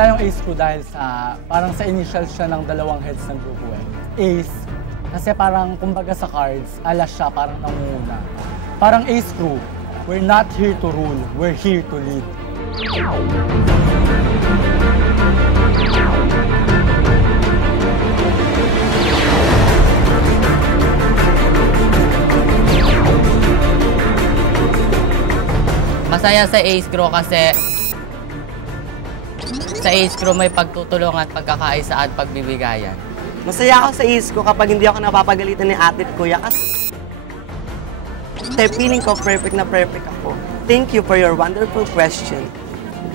Nagsimula yung Ace Crew dahil sa, parang sa initial siya ng dalawang heads ng grupo eh. Ace, kasi parang kumbaga sa cards, alas siya, parang nangunguna. Parang Ace Crew, we're not here to rule, we're here to lead. Masaya sa Ace Crew kasi sa Ace Crew may pagtutulungan, pagkakaisa at pagbibigayan. Masaya ako sa Ace Crew kapag hindi ako napapagalitan ni ate at kuya kasi feeling ko perfect na perfect ako. Thank you for your wonderful question.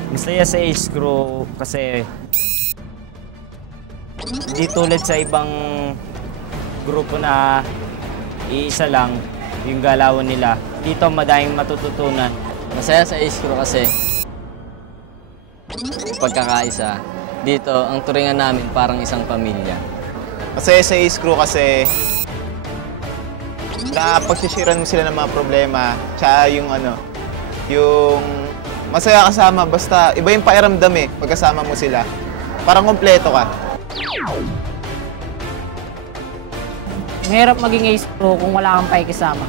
Masaya sa Ace Crew kasi hindi tulad sa ibang grupo na iisa lang yung galawan nila. Dito madaming matututunan. Masaya sa Ace Crew kasi pagkakaisa. Dito, ang turingan namin parang isang pamilya. Masaya sa Ace Crew kasi napagsishiran mo sila ng mga problema, tsaka yung yung masaya kasama, basta iba yung pairamdam eh, pagkasama mo sila. Parang kompleto ka. Mahirap maging Ace Crew kung wala kang pakikisama.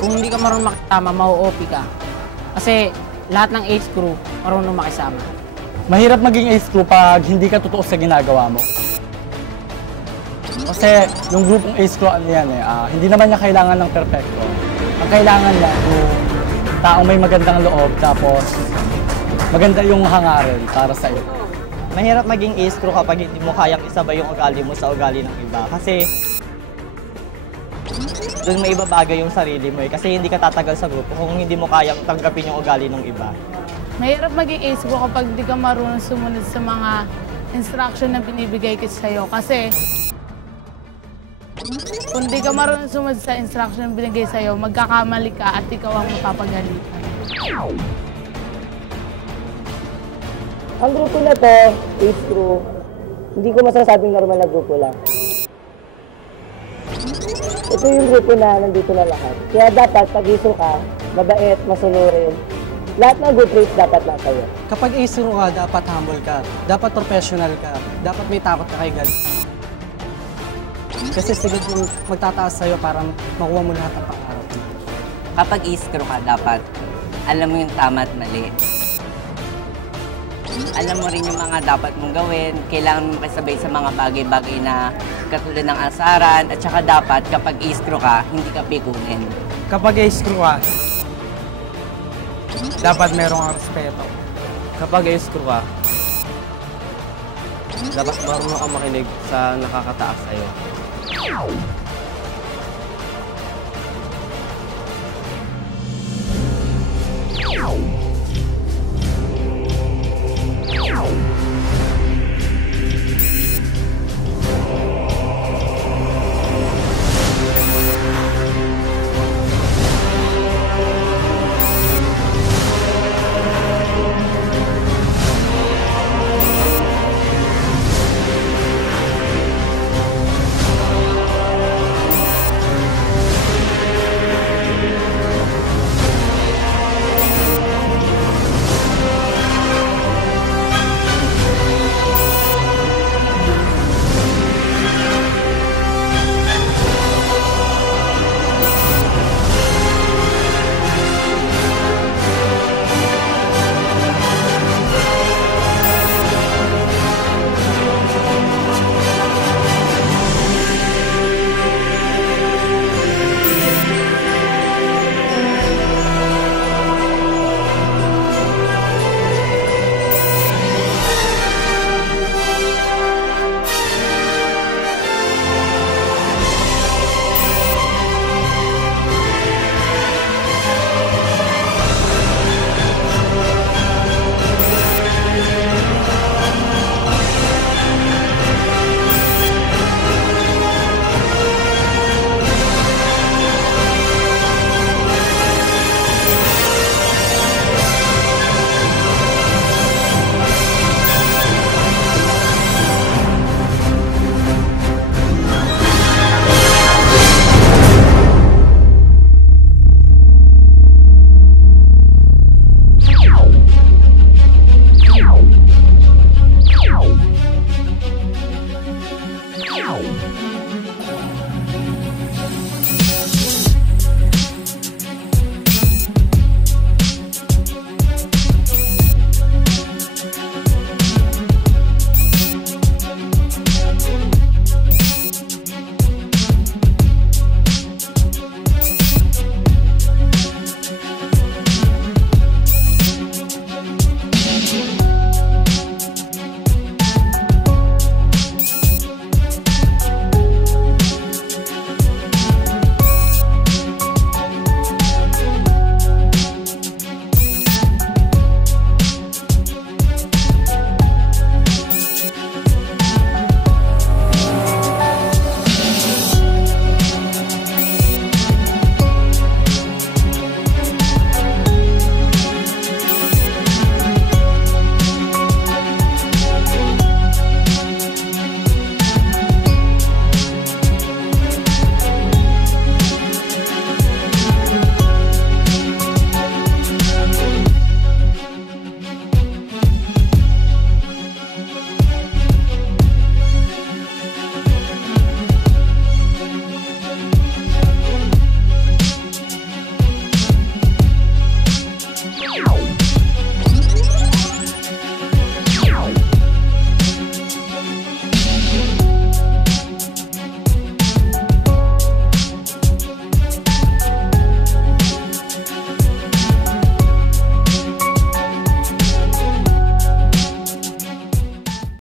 Kung hindi ka marunong makisama, mau-OP ka. Kasi lahat ng Ace Crew marunong makisama. Mahirap maging Ace Crew pag hindi ka totoo sa ginagawa mo. Kasi yung grupong Ace Crew hindi naman niya kailangan ng perfecto. Ang kailangan niya yung taong may magandang loob, tapos maganda yung hangarin para sa iyo. Mahirap maging Ace Crew kapag hindi mo kayang isabay yung ugali mo sa ugali ng iba. Kasi doon may iba bagay yung sarili mo eh. Kasi hindi ka tatagal sa grupo kung hindi mo kayang tanggapin yung ugali ng iba. Mahirap maging Ace Crew kapag di ka marunong sumunod sa mga instruction na binibigay ko sa'yo. Kasi kung di ka marunong sumunod sa instruction na binigay sa'yo, magkakamali ka at ikaw ang mapapagalitan. Ang grupo na to, Ace Crew, hindi ko masasabing normal na grupo lang. Ito yung grupo na nandito na lahat. Kaya dapat pag-iso ka, mabait, masunurin. Lahat ng good traits dapat lang sa'yo. Kapag Ace Crew ka, dapat humble ka. Dapat professional ka. Dapat may takot ka kay God. Kasi siguro yung magtataas sa'yo para makuha mo lahat ng pangarap mo. Kapag Ace Crew ka, dapat alam mo yung tama at mali. Alam mo rin yung mga dapat mong gawin. Kailangan mo makisabay sa mga bagay-bagay na katulad ng asaran. At saka dapat, kapag Ace Crew ka, hindi ka pikunin. Kapag Ace Crew ka, dapat merong respeto. Kapag Ace Crew ka, dapat marunong kang makinig sa nakakataas sa'yo.